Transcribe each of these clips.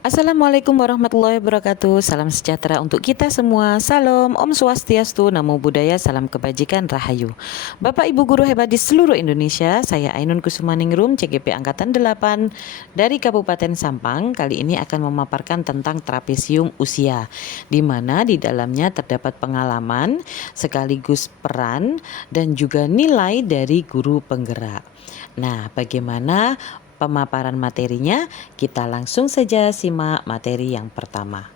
Assalamualaikum warahmatullahi wabarakatuh. Salam sejahtera untuk kita semua. Salam, Om Swastiastu, Namo Buddhaya, salam kebajikan, Rahayu. Bapak Ibu guru hebat di seluruh Indonesia, saya Ainun Kusumaningrum, CGP Angkatan 8 dari Kabupaten Sampang. Kali ini akan memaparkan tentang trapesium usia, di mana di dalamnya terdapat pengalaman sekaligus peran dan juga nilai dari guru penggerak. Nah, bagaimana pemaparan materinya? Kita langsung saja simak materi yang pertama.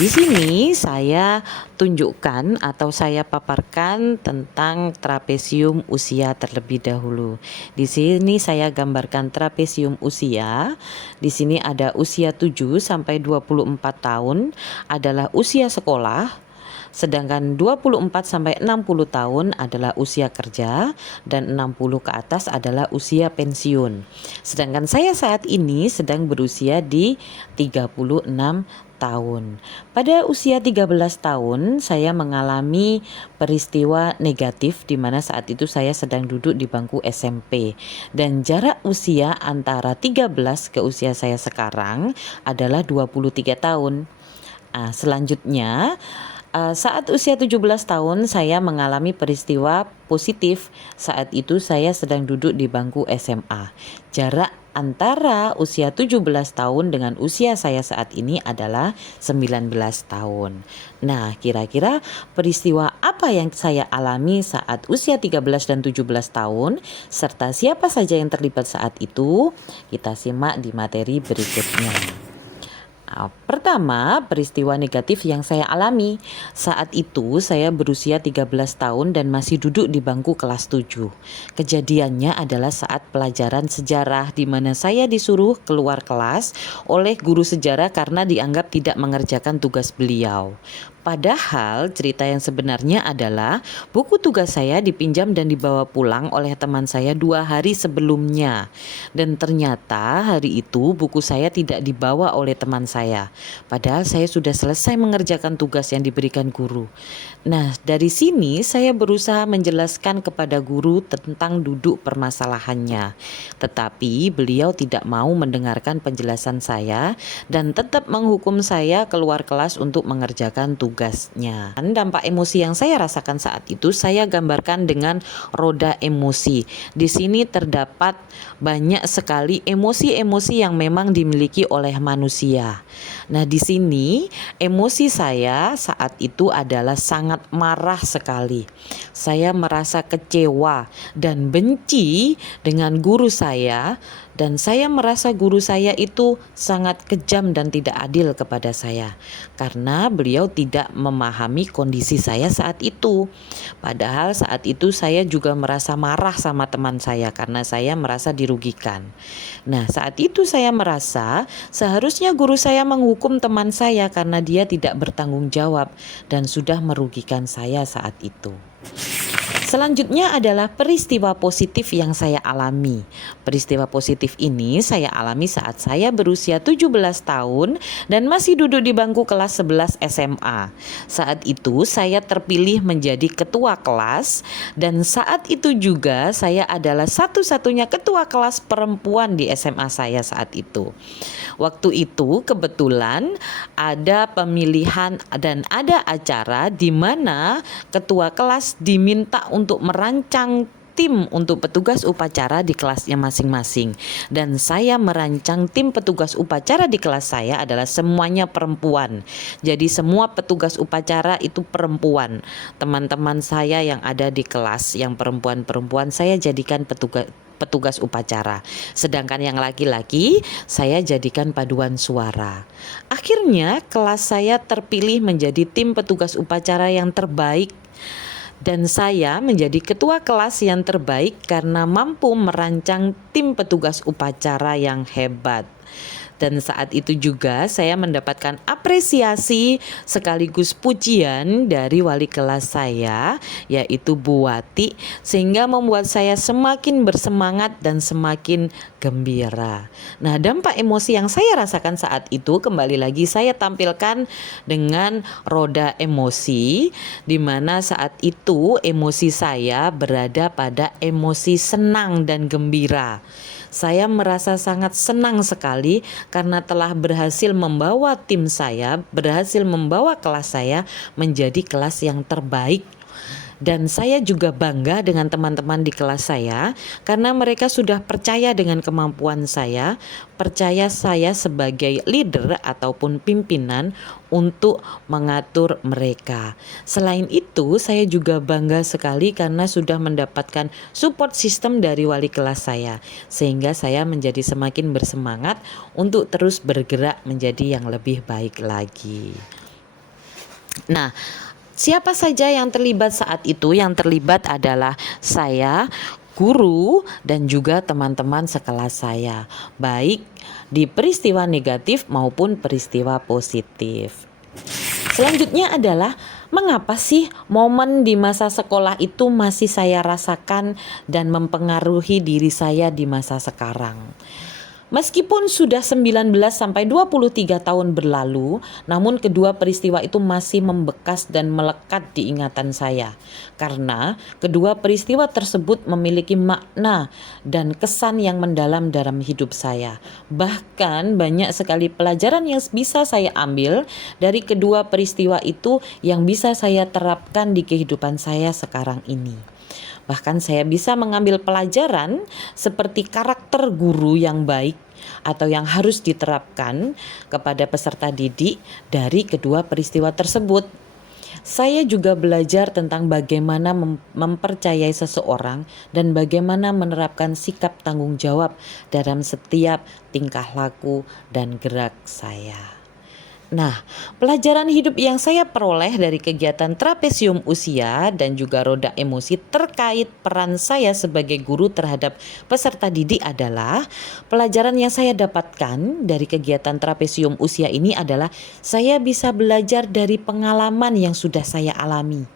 Di sini saya tunjukkan atau saya paparkan tentang trapesium usia terlebih dahulu. Di sini saya gambarkan trapesium usia. Di sini ada usia 7 sampai 24 tahun adalah usia sekolah. Sedangkan 24 sampai 60 tahun adalah usia kerja dan 60 ke atas adalah usia pensiun. Sedangkan saya saat ini sedang berusia di 36 tahun. Pada usia 13 tahun saya mengalami peristiwa negatif di mana saat itu saya sedang duduk di bangku SMP dan jarak usia antara 13 ke usia saya sekarang adalah 23 tahun. Selanjutnya saat usia 17 tahun saya mengalami peristiwa positif. Saat itu saya sedang duduk di bangku SMA. Jarak antara usia 17 tahun dengan usia saya saat ini adalah 19 tahun. Nah, kira-kira peristiwa apa yang saya alami saat usia 13 dan 17 tahun serta siapa saja yang terlibat saat itu? Kita simak di materi berikutnya. Pertama, peristiwa negatif yang saya alami. Saat itu saya berusia 13 tahun dan masih duduk di bangku kelas 7. Kejadiannya adalah saat pelajaran sejarah di mana saya disuruh keluar kelas oleh guru sejarah karena dianggap tidak mengerjakan tugas beliau. Padahal cerita yang sebenarnya adalah buku tugas saya dipinjam dan dibawa pulang oleh teman saya 2 hari sebelumnya. Dan ternyata hari itu buku saya tidak dibawa oleh teman saya. Padahal saya sudah selesai mengerjakan tugas yang diberikan guru. Nah, dari sini saya berusaha menjelaskan kepada guru tentang duduk permasalahannya. Tetapi beliau tidak mau mendengarkan penjelasan saya dan tetap menghukum saya keluar kelas untuk mengerjakan tugasnya. Dan dampak emosi yang saya rasakan saat itu saya gambarkan dengan roda emosi. Di sini terdapat banyak sekali emosi-emosi yang memang dimiliki oleh manusia. Nah, di sini emosi saya saat itu adalah sangat marah sekali. Saya merasa kecewa dan benci dengan guru saya dan saya merasa guru saya itu sangat kejam dan tidak adil kepada saya karena beliau tidak memahami kondisi saya saat itu. Padahal saat itu saya juga merasa marah sama teman saya karena saya merasa dirugikan. Nah, saat itu saya merasa seharusnya guru saya menghukum teman saya karena dia tidak bertanggung jawab dan sudah merugikan saya saat itu. Selanjutnya adalah peristiwa positif yang saya alami. Peristiwa positif ini saya alami saat saya berusia 17 tahun dan masih duduk di bangku kelas 11 SMA. Saat itu saya terpilih menjadi ketua kelas dan saat itu juga saya adalah satu-satunya ketua kelas perempuan di SMA saya saat itu. Waktu itu kebetulan ada pemilihan dan ada acara di mana ketua kelas diminta untuk merancang tim untuk petugas upacara di kelasnya masing-masing. Dan saya merancang tim petugas upacara di kelas saya adalah semuanya perempuan. Jadi semua petugas upacara itu perempuan. Teman-teman saya yang ada di kelas yang perempuan-perempuan saya jadikan petugas upacara. Sedangkan yang laki-laki saya jadikan paduan suara. Akhirnya kelas saya terpilih menjadi tim petugas upacara yang terbaik. Dan saya menjadi ketua kelas yang terbaik karena mampu merancang tim petugas upacara yang hebat. Dan saat itu juga saya mendapatkan apresiasi sekaligus pujian dari wali kelas saya, yaitu Bu Wati, sehingga membuat saya semakin bersemangat dan semakin gembira. Nah, dampak emosi yang saya rasakan saat itu kembali lagi saya tampilkan dengan roda emosi, di mana saat itu emosi saya berada pada emosi senang dan gembira. Saya merasa sangat senang sekali karena telah berhasil membawa tim saya, berhasil membawa kelas saya menjadi kelas yang terbaik. Dan saya juga bangga dengan teman-teman di kelas saya karena mereka sudah percaya dengan kemampuan saya, percaya saya sebagai leader ataupun pimpinan untuk mengatur mereka. Selain itu, saya juga bangga sekali karena sudah mendapatkan support system dari wali kelas saya, sehingga saya menjadi semakin bersemangat untuk terus bergerak menjadi yang lebih baik lagi. Nah, siapa saja yang terlibat saat itu? Yang terlibat adalah saya, guru, dan juga teman-teman sekelas saya, baik di peristiwa negatif maupun peristiwa positif. Selanjutnya adalah mengapa sih momen di masa sekolah itu masih saya rasakan dan mempengaruhi diri saya di masa sekarang. Meskipun sudah 19 sampai 23 tahun berlalu, namun kedua peristiwa itu masih membekas dan melekat di ingatan saya. Karena kedua peristiwa tersebut memiliki makna dan kesan yang mendalam dalam hidup saya. Bahkan banyak sekali pelajaran yang bisa saya ambil dari kedua peristiwa itu yang bisa saya terapkan di kehidupan saya sekarang ini. Bahkan saya bisa mengambil pelajaran seperti karakter guru yang baik atau yang harus diterapkan kepada peserta didik dari kedua peristiwa tersebut. Saya juga belajar tentang bagaimana mempercayai seseorang dan bagaimana menerapkan sikap tanggung jawab dalam setiap tingkah laku dan gerak saya. Nah, pelajaran hidup yang saya peroleh dari kegiatan trapesium usia dan juga roda emosi terkait peran saya sebagai guru terhadap peserta didik adalah pelajaran yang saya dapatkan dari kegiatan trapesium usia ini adalah saya bisa belajar dari pengalaman yang sudah saya alami.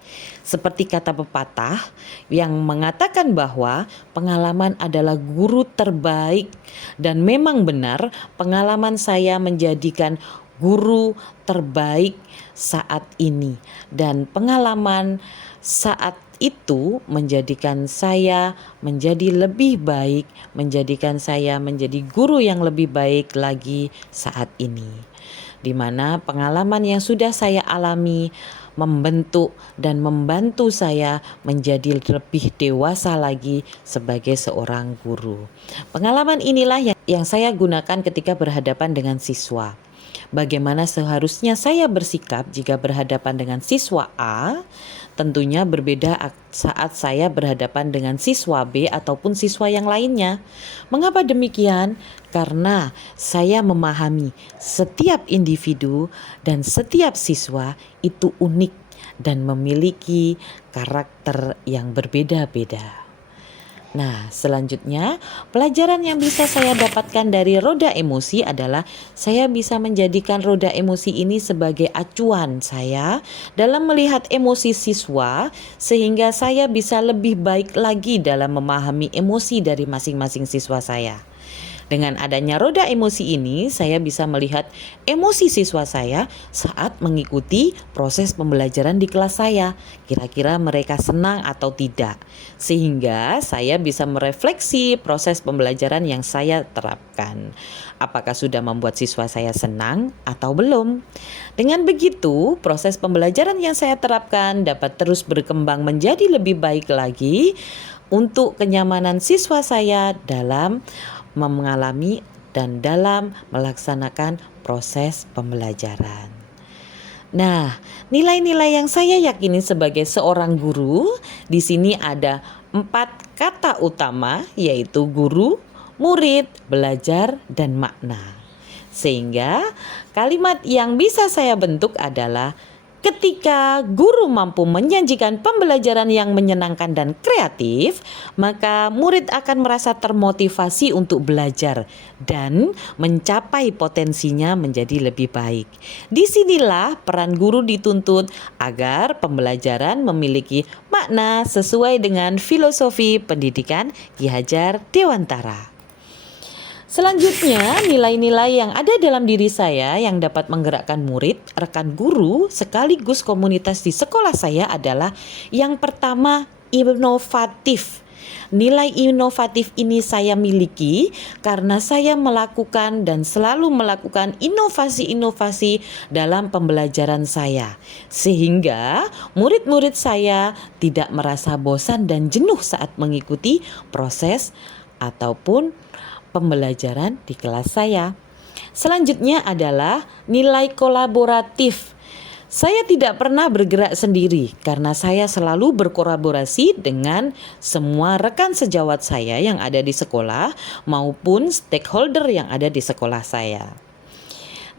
Seperti kata pepatah yang mengatakan bahwa pengalaman adalah guru terbaik, dan memang benar pengalaman saya menjadikan guru terbaik saat ini, dan pengalaman saat itu menjadikan saya menjadi lebih baik, menjadikan saya menjadi guru yang lebih baik lagi saat ini, di mana pengalaman yang sudah saya alami membentuk dan membantu saya menjadi lebih dewasa lagi sebagai seorang guru. Pengalaman inilah yang saya gunakan ketika berhadapan dengan siswa. Bagaimana seharusnya saya bersikap jika berhadapan dengan siswa A, tentunya berbeda saat saya berhadapan dengan siswa B ataupun siswa yang lainnya. Mengapa demikian? Karena saya memahami setiap individu dan setiap siswa itu unik dan memiliki karakter yang berbeda-beda. Nah, selanjutnya pelajaran yang bisa saya dapatkan dari roda emosi adalah saya bisa menjadikan roda emosi ini sebagai acuan saya dalam melihat emosi siswa, sehingga saya bisa lebih baik lagi dalam memahami emosi dari masing-masing siswa saya. Dengan adanya roda emosi ini, saya bisa melihat emosi siswa saya saat mengikuti proses pembelajaran di kelas saya. Kira-kira mereka senang atau tidak. Sehingga saya bisa merefleksi proses pembelajaran yang saya terapkan. Apakah sudah membuat siswa saya senang atau belum? Dengan begitu, proses pembelajaran yang saya terapkan dapat terus berkembang menjadi lebih baik lagi untuk kenyamanan siswa saya dalam mengalami dan dalam melaksanakan proses pembelajaran. Nah, nilai-nilai yang saya yakini sebagai seorang guru, di sini ada 4 kata utama, yaitu guru, murid, belajar, dan makna. Sehingga kalimat yang bisa saya bentuk adalah ketika guru mampu menyajikan pembelajaran yang menyenangkan dan kreatif, maka murid akan merasa termotivasi untuk belajar dan mencapai potensinya menjadi lebih baik. Disinilah peran guru dituntut agar pembelajaran memiliki makna sesuai dengan filosofi pendidikan Ki Hajar Dewantara. Selanjutnya, nilai-nilai yang ada dalam diri saya yang dapat menggerakkan murid, rekan guru, sekaligus komunitas di sekolah saya adalah yang pertama, inovatif. Nilai inovatif ini saya miliki karena saya melakukan dan selalu melakukan inovasi-inovasi dalam pembelajaran saya, sehingga murid-murid saya tidak merasa bosan dan jenuh saat mengikuti proses ataupun pembelajaran di kelas saya. Selanjutnya adalah nilai kolaboratif. Saya tidak pernah bergerak sendiri karena saya selalu berkolaborasi dengan semua rekan sejawat saya yang ada di sekolah maupun stakeholder yang ada di sekolah saya.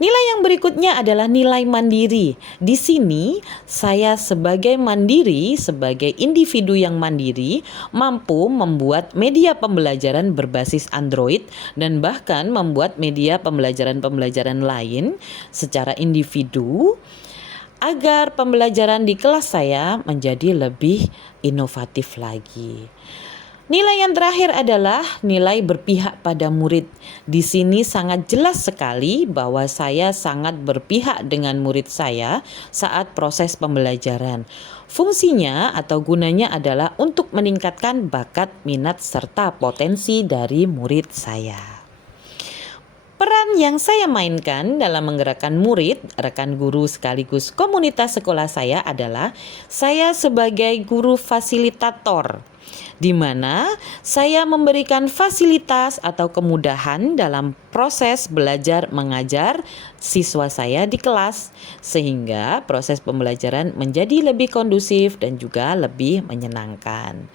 Nilai yang berikutnya adalah nilai mandiri. Di sini saya sebagai mandiri, sebagai individu yang mandiri, mampu membuat media pembelajaran berbasis Android dan bahkan membuat media pembelajaran-pembelajaran lain secara individu, agar pembelajaran di kelas saya menjadi lebih inovatif lagi. Nilai yang terakhir adalah nilai berpihak pada murid. Di sini sangat jelas sekali bahwa saya sangat berpihak dengan murid saya saat proses pembelajaran. Fungsinya atau gunanya adalah untuk meningkatkan bakat, minat, serta potensi dari murid saya. Peran yang saya mainkan dalam menggerakkan murid, rekan guru sekaligus komunitas sekolah saya adalah saya sebagai guru fasilitator, di mana saya memberikan fasilitas atau kemudahan dalam proses belajar mengajar siswa saya di kelas, sehingga proses pembelajaran menjadi lebih kondusif dan juga lebih menyenangkan.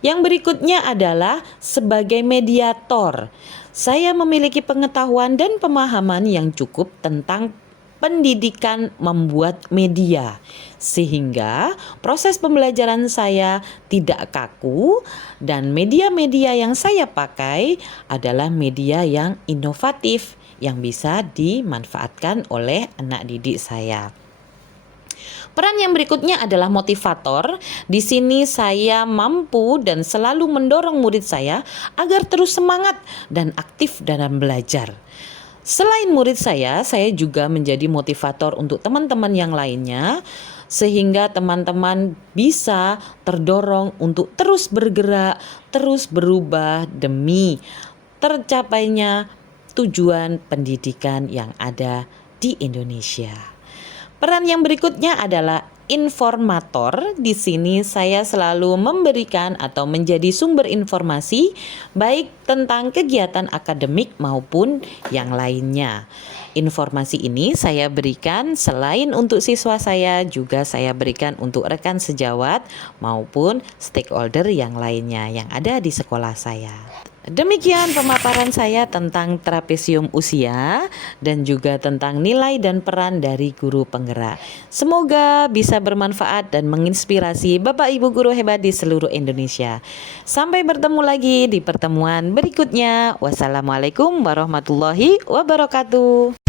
Yang berikutnya adalah sebagai mediator. Saya memiliki pengetahuan dan pemahaman yang cukup tentang pendidikan membuat media, sehingga proses pembelajaran saya tidak kaku dan media-media yang saya pakai adalah media yang inovatif yang bisa dimanfaatkan oleh anak didik saya. Peran yang berikutnya adalah motivator. Di sini saya mampu dan selalu mendorong murid saya agar terus semangat dan aktif dalam belajar. Selain murid saya juga menjadi motivator untuk teman-teman yang lainnya, sehingga teman-teman bisa terdorong untuk terus bergerak, terus berubah demi tercapainya tujuan pendidikan yang ada di Indonesia. Peran yang berikutnya adalah informator. Di sini saya selalu memberikan atau menjadi sumber informasi baik tentang kegiatan akademik maupun yang lainnya. Informasi ini saya berikan selain untuk siswa saya, juga saya berikan untuk rekan sejawat maupun stakeholder yang lainnya yang ada di sekolah saya. Demikian pemaparan saya tentang trapesium usia dan juga tentang nilai dan peran dari guru penggerak. Semoga bisa bermanfaat dan menginspirasi Bapak Ibu guru hebat di seluruh Indonesia. Sampai bertemu lagi di pertemuan berikutnya. Wassalamualaikum warahmatullahi wabarakatuh.